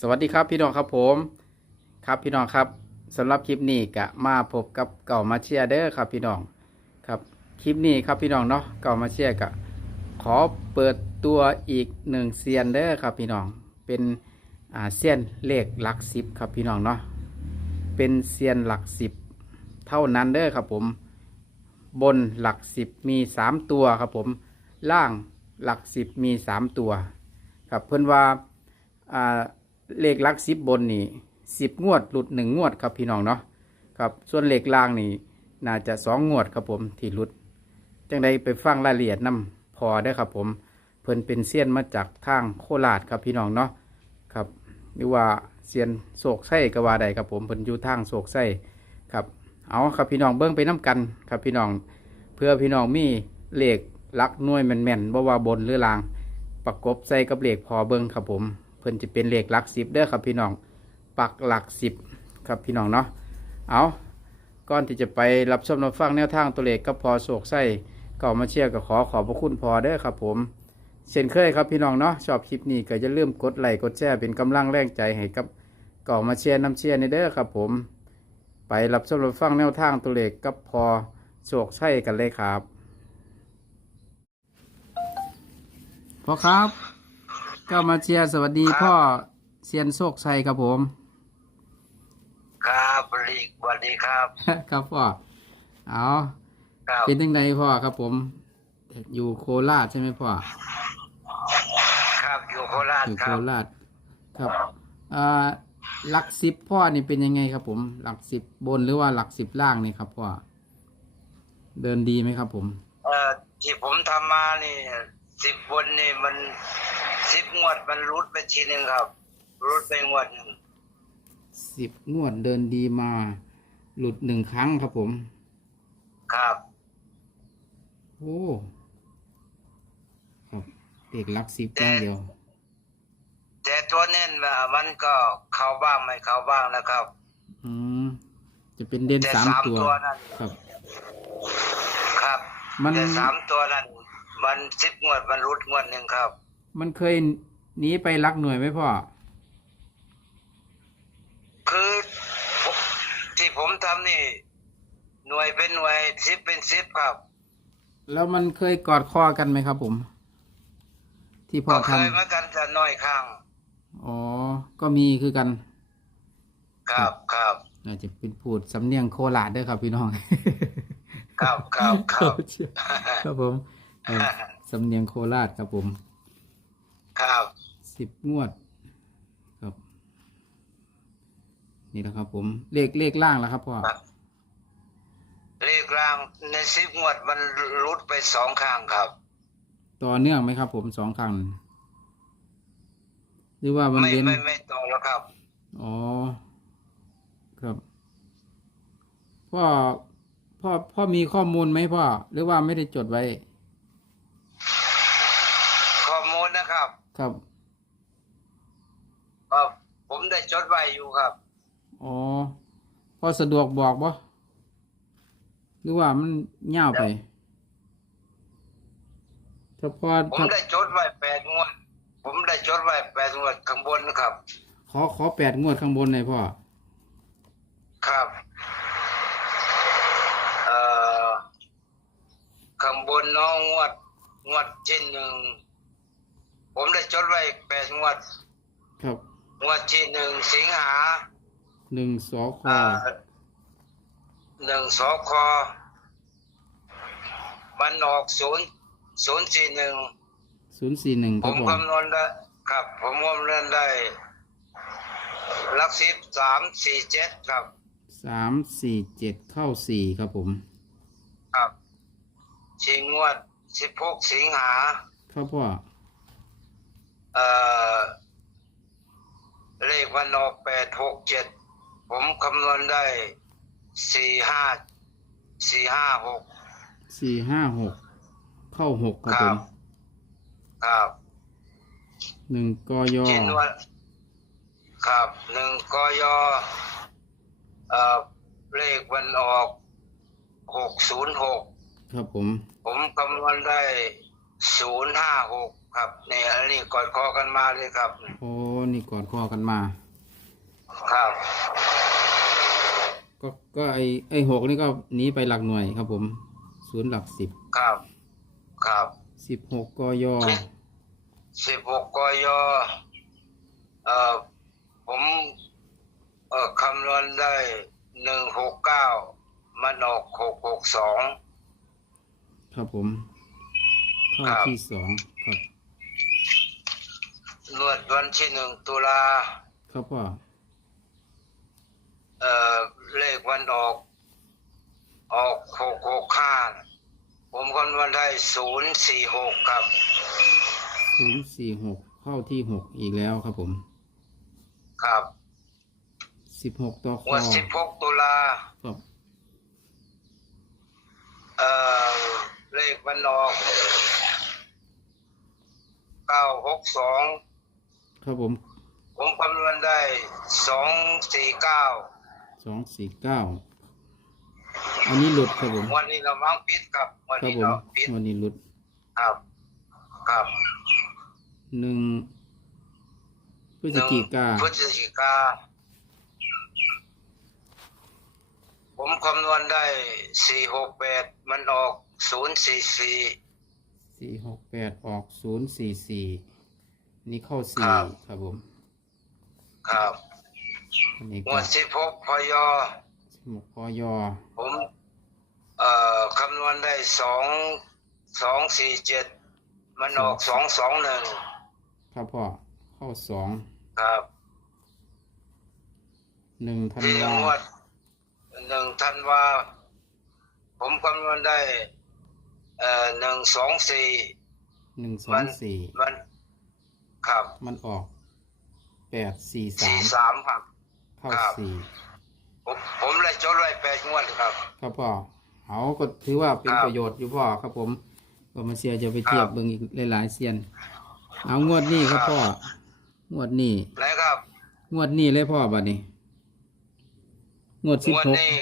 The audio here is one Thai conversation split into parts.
สวัสดีครับพี่น้องครับผมครับพี่น้องครับสำหรับคลิปนี้ก็มาพบกับเก่ามาเชียร์เด้อครับพี่น้องครับคลิปนี้ครับพี่น้องเนาะเก่ามาเชียร์ก็ขอเปิดตัวอีกหนึ่งเซียนเด้อครับพี่น้องเป็นเซียนเลขหลักสิบครับพี่น้องเนาะเป็นเซียนหลักสิบเท่านั้นเด้อครับผม บนหลักสิบมีสามตัวครับผม ล่างหลักสิบมีสามตัวครับเพื่อนว่าอ่า เลขลักสิบบนนี่สิบงวดหลุดหนึ่งงวดครับพี่น้องเนาะครับส่วนเลขล่างนี่น่าจะสองงวดครับผมที่หลุด จังใดไปฟังรายละเอียดนํพอได้ครับผม เพิ่นเป็นเซียนมาจากทางโคราชครับพี่น้องเนาะครับหรือว่าเซียนโศกไส้ก็ว่าใดครับผมเพิ่นอยู่ทางโศกไส้ครับเอาครับพี่น้องเบิ้งไปน้กันครับพี่น้อง เพื่อพี่น้องมีเลขลักน่วยแม่นๆบ่ว่าบนหรือล่าง ประกบใส่กับเลขพอเบิ้งครับผม พิ่นจะเป็นเลขหลักสิบเด้อครับพี่น้องปักหลักสิบครับพี่น้องเนาะเอาก่อนที่จะไปรับชมรับฟังแนวทางตัวเลขก็พอโศกไส้ก็มาเชียร์ก็ขอขอบพระคุณพอเด้อครับผมเช่นเคยครับพี่น้องเนาะชอบคลิปนี้ก็อย่าลืมกดไลค์กดแชร์เป็นกำลังแรงใจให้กับก่อมาเชียร์น้ำเชียร์ในเด้อครับผม ไปรับชมรับฟังแนวทางตัวเลขกับพอโศกไส้กันเลยครับพอครับ ก็มาเชียร์สวัสดีครับพ่อเซียนโศกไส้ครับผม ครับลีกสวัสดีครับ ครับพ่อเอาครับเป็นยังไงพ่อครับผม อยู่โคราชใช่ไหมพ่อครับอยู่โคราชอยู่คโครับ ราชครับอ่าหลักสิบพ่อนี่เป็นยังไงครับผม หลักสิบบนหรือว่าหลักสิบล่างนี่ครับพ่อเดินดีไหมครับผม เอ่อที่ผมทำมานี่สิบบนนี่มัน สิบงวดมันรุดไปทีหนึ่งครับรุดไปงวดหนึ่งสิบงวดเดินดีมา หลุดหนึ่งครั้งครับผม ครับ โอ้ครับเด็กหลักสิบอย่างเดียว แต่ตัวเน้นน่ะมันก็เข้าบ้างไม่เข้าบ้างนะครับ อืมจะเป็นเด่นแต่สามสามตัวตัวนั่น ครับ ครับมัน แต่สามตัวนั้น มันสิบงวดมันรุดงวดหนึ่งครับ มันเคยหนีไปรักหน่วยไหมพ่อ คือผมที่ผมทำนี่ หน่วยเป็นหน่วยสิบเป็นสิบครับ แล้วมันเคยกอดคอกันไหมครับผม ที่พ่อก็เคทยเหมือนกันจะน้อยข้างำอ๋อ ก็มีคือกัน ครับครับน่าจะเป็นพูดสำเนียงโคราชเด้วยครับพี่น้อง ครับครับครับ ครับผมเออสำเนียงโคราชครับผม ครับ สิบงวด ครับ นี่แหละครับ ผม เลขเลขล่างแล้วครับพ่อเลขรางในสิบงวดมันรุดไปสองข้างครับ ต่อเนื่องไหมครับ ผมสองครั้งหรือว่ามันไม่เว้นไม่ไม่ต่อแล้วครับ อ๋อ ครับพ่อพ่อพ่อมีข้อมูลไหมพ่อ หรือว่าไม่ได้จดไว้ ข้อมูลนะครับ ครับก็ผมได้จดไว้อยู่ครับ อ๋อพ่อสะดวกบอกบ่หรือว่ามันยาวไปถ้าพ่อผมถ้าได้จดไว้แปดงวด ผมได้จดไว้แปดงวดข้างบนนะครับ ขอขอแปดงวดข้างบนหน่อยพ่อ ครับเอ่อข้างบนน้องงวดงวดที่หนึ่ง ผมได้จดไว้แปดงวด ครับงวดที่หนึ่งสิงหาหนึ่งสอคอเอ่อหนึ่งสคมันออกศูนย์ศูนย์สี่หนึ่ง ศูนย์สี่หนึ่งคผรับมผมคำนวณได้ครับ ผมคำนวณได้หลักสิบสามสี่เจ็ดครับ สามสี่เจ็ดเข้าสี่ครับผม ครับชิงงวดสิบหกสิงหาครับพ่อ เอ่อเลข วันออกแปดหกเจ็ดผมคำนวณได้สี่ห้าสี่ห้าหกสี่ห้าหกเข้าหกครับคผรับมครับหนึ่งกอยชินวันครับหนึ่งกอยเอ่อเลขวันออกหกศูนย์หกครับผม ผมคำนวณได้ศูนย์ห้าหกครับนี่อันนี้กอดคอกันมาเลยครับ โอ้นี่กอดคอกันมา ครับ ก็ก็ไอไอหกนี่ก็หนีไปหลักหน่วยครับผมศูนย์หลักสิบครับ ครับสิบหกกยสิบหกกยเอ่อผมเอ่อคำนวณได้หนึ่งหกเก้ามันออกหกหกสอง ครับผมข้อครับ ที่สองครับ นวดวันที่หนึ่งตุลา ครับพ่อ เอ่อเลขวันออก ออกหกหกห้าผมคำนวณได้ศูนย์สี่หกครับ ศูนย์สี่หกเข้าที่หกอีกแล้วครับผมครับสิบหกต่อคงอวดสิบหกตุลาครับเอ่อเลขมันออกเก้าหกสองครับผมผมคำนวณได้สองสี่เก้า สองสี่เก้าอันนี้หลุดครับผมวันนี้เรามังปิดครับวันครับนี้ผมเราปิดวันนี้หลุดครับ ครับหนึ่งพฤศจิกาพฤศจิกา ผมคำนวณได้สี่หกแปดมันออกศูนย์สี่สี่ สี่หกแปดออกศูนย์สี่สี่นี่เข้าสี่ครับ ครับผม ครับ อันนี้งก็วดสิบหกพยสิบหกกยผมเอ่อคำนวณได้สองสองสี่เจ็ดมันออกสองสองหนึ่งครับพ่อเข้าสองครับหนึ่งธันที่วางวดหนึ่งธันวาผมคำนวณได้เอ่อหนึ่งสองสี่หนึ่งสอมังสี่มันครับมันออกแปดสี่สาสี่มสามครับ เข้าครับ สี่ผมผมเลยจดไว้แปดงวดครับ ครับพ่อเอาก็ถือว่าเป็นครับประโยชน์อยู่พ่อครับผมก็มาเสียจะไปเทียบครับ เบิ่งอีกหลายๆเซียน เอางวดนี้ครับครับพ่องวดนี้ไหนครับงวดนี้เลยพ่อบัดนี้งวดสิบงวดหกนี้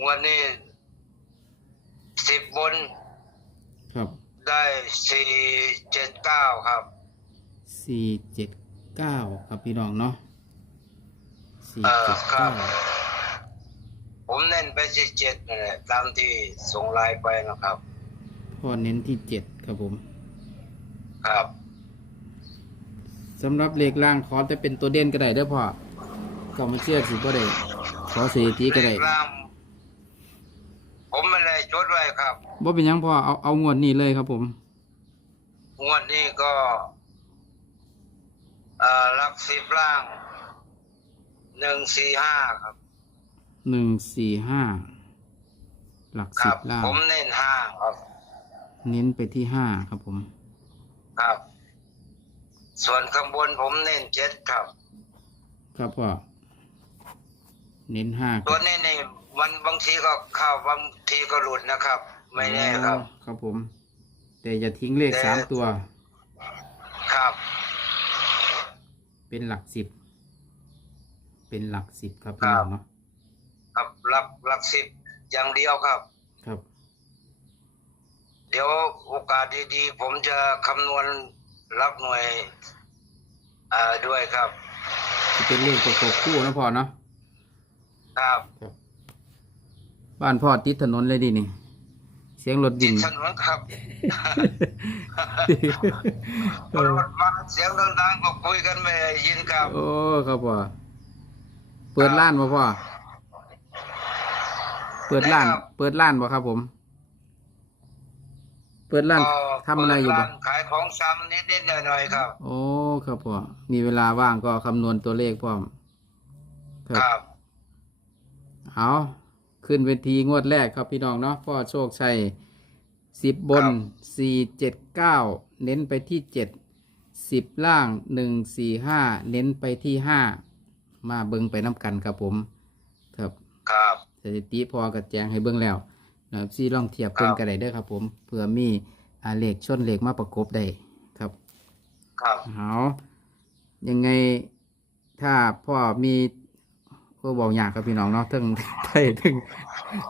งวดนี้สิบบนครับได้สี่เจ็ดเก้าครับสี่เจ็ด เก้าครับพี่น้องเนาะสี่เอ่อเจ็ดครัเก้าบ ผมเน้นไปที่เจ็ดนั่นแหละตามที่ส่งไลน์ไปนะครับ พ่อเน้นที่เจ็ดครับผมครับสำหรับเลขล่างขอจะเป็นตัวเด่นก็ได้เด้อพ่อก็มาเชื่อสิบ่ได้ขอสถิติก็ได้เลขล่างผมไม่ได้จดไว้ครับ บ่เป็นหยังพ่อเอาเอางวดนี้เลยครับผม งวดนี้ก็เอ่อห ลักสิบล่างหนึ่งสี่ห้าครับหนึ่งสี่ห้าหลักคสิรับบล่างผมเน้นห้าครับ เน้นไปที่ห้าครับผม ครับ ส่วนข้างบนผมเน้นเจ็ดครับ ครับพ่อเน้นห้าตัวนี้นี่มันบางทีก็เข้าบางทีก็หลุดนะครับ ไม่แน่ครับ อ๋อครับผม แต่อย่าทิ้งเลขแต่ สามตัว ครับ เป็นหลักสิบ เป็นหลักสิบครับครัพี่น้บองเนาะครับหลักหลักสิบอย่างเดียวครับ ครับ เดี๋ยวโอกาสดีๆ ผมจะคำนวณหลักหน่วยอ่าด้วยครับจะเป็นเลขประกบคู่นะพ่อเนาะครับบ้านพ่อติดถนนเลยดินี่เสียงรถจิดิ่ตงถนนครับรถมาเสียงดังๆก็คุยกันไม่ได้ยินครับ โอ้ครับพ่อเปิดร้านบ่พ่อเปิดร้านได้ครับเปิดร้านบ่ครับผม เปิดร้านก็ทำอะไรอยู่เปิบ่ดานขายของซ้ำนิดๆหน่อยๆครับ โอ้ครับพ่อมีเวลาว่างก็คำนวณตัวเลขพร้อมคครับรับ เอา ขึ้นเวทีงวดแรกครับพี่น้องเนาะพ่อโชคชัยสิบบนสี่เจ็ดเก้าเน้นไปที่เจ็ดสิบล่างหนึ่งสี่ห้าเน้นไปที่ห้ามาเบิ้งไปน้ำกันครับผม ครับครับสถิติพอกระแจงให้เบิ้งแล้วนะครับซี่ลองเทียบเพิ่งครับกันได้เด้อครับผมเผื่อมีอาเลขชนเลขมาประกบได้ครับ ครับเอายังไงถ้าพ่อมี ก็บอกอยากครับพี่น้องเนาะทั้งไทยทั้ง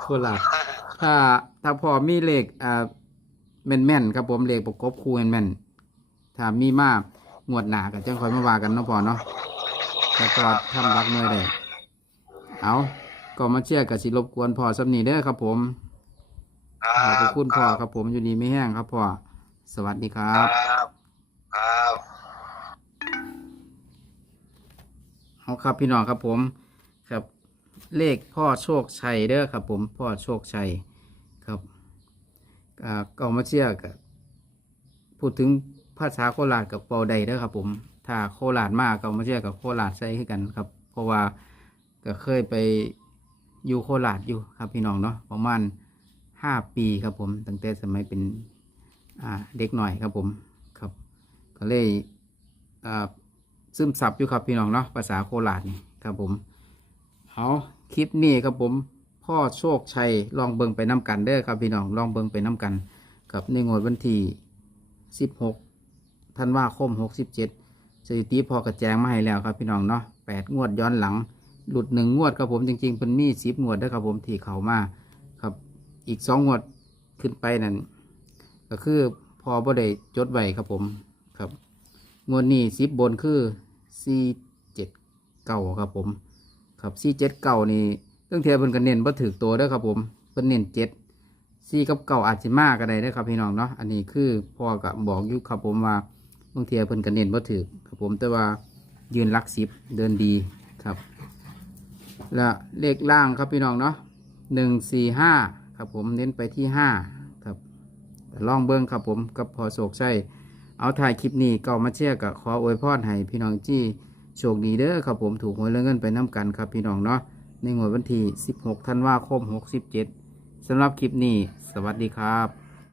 โคราชถ้าถ้าพ่อมีเลขอ่าแม่นแม่นๆครับผมเลขประกบคู่แม่นแม่นๆถ้ามีมากงวดหนาก็จังคอยมาว่ากันเนาะพ่อเนาะแล้วก็ทำรักหน่วยได้เอาก็มาเชียร์กับสิรบกวนพ่อสำนีเด้อครับผมครัขอบบคุณพ่อครับผมอยู่ดีไม่แห้งครับพ่อสวัสดีครัครับบครับเอาครับพี่น้องครับผมครับ เลขพ่อโชคชัยเด้อครับ ผมพ่อโชคชัยครับอ่าก็มาเชื่อกับพูดถึงภาษาโคราชกับเปาใดเด้อครับ ผม ถ้าโคราชมากก็มาเชื่อกับโคราชใส่ให้กันครับ เพราะว่าก็เคยไปอยู่โคราชอยู่ครับพี่น้องเนาะประมาณห้าปีครับผมตั้งแต่สมัยเป็นเด็กหน่อยครับผมครับ ก็เลยซึมซับอยู่ครับพี่น้องเนาะภาษาโคราชนี่ครับผม เอาคลิปนี้ครับผมพ่อโชคชัยลองเบิงไปน้กันเด้อครับพี่น้องลองเบิงไปน้กัน กับในงวดวันที่ 16ธันวาคม 67สถิติพอกระแจงมาให้แล้วครับพี่น้องเนาะ8งวดย้อนหลัง หลุดหนึ่งงวดครับผมจริงๆเพิ่นมี10งวดเด้ครับผมที่เขามาครับอีกสองงวดขึ้นไปนั่นก็คือพอบ่ได้จดไว้ครับผมครับงวดนี้สิบบนคือสี่เจ็ดเก้าครับผม ครับสี่เจ็ดเก้านี่เรื่องเทียเพิ่นก็เน้นบ่ถือตัวด้อครับผมเพิ่นเน้นเจ็ดสี่กับเก้าอาจจะมากก็ได้ด้ครับพี่น้องเนาะอันนี้คือพ่อก็บอกอยู่ครับผมว่าบางเทียเพิ่นก็เน้นบ่ถือครับผมแต่ว่ายืนหลักสิบเดินดีครับ และเลขล่างครับพี่น้องเนาะหนึ่งสี่ห้าครับผมเน้นไปที่ห้าครับลองเบิ้งครับผมกับพอโศกใช่เอาถ่ายคลิปนี้ก็มาเชียร์กับขออวยพรให้พี่น้องที่ โชคดีเด้อครับผมถูกหวยเลื่องเงินไปน้ำกันครับพี่น้องเนาะในงวดวันที่ 16 ธันวาคม 67สำหรับคลิปนี้ สวัสดีครับ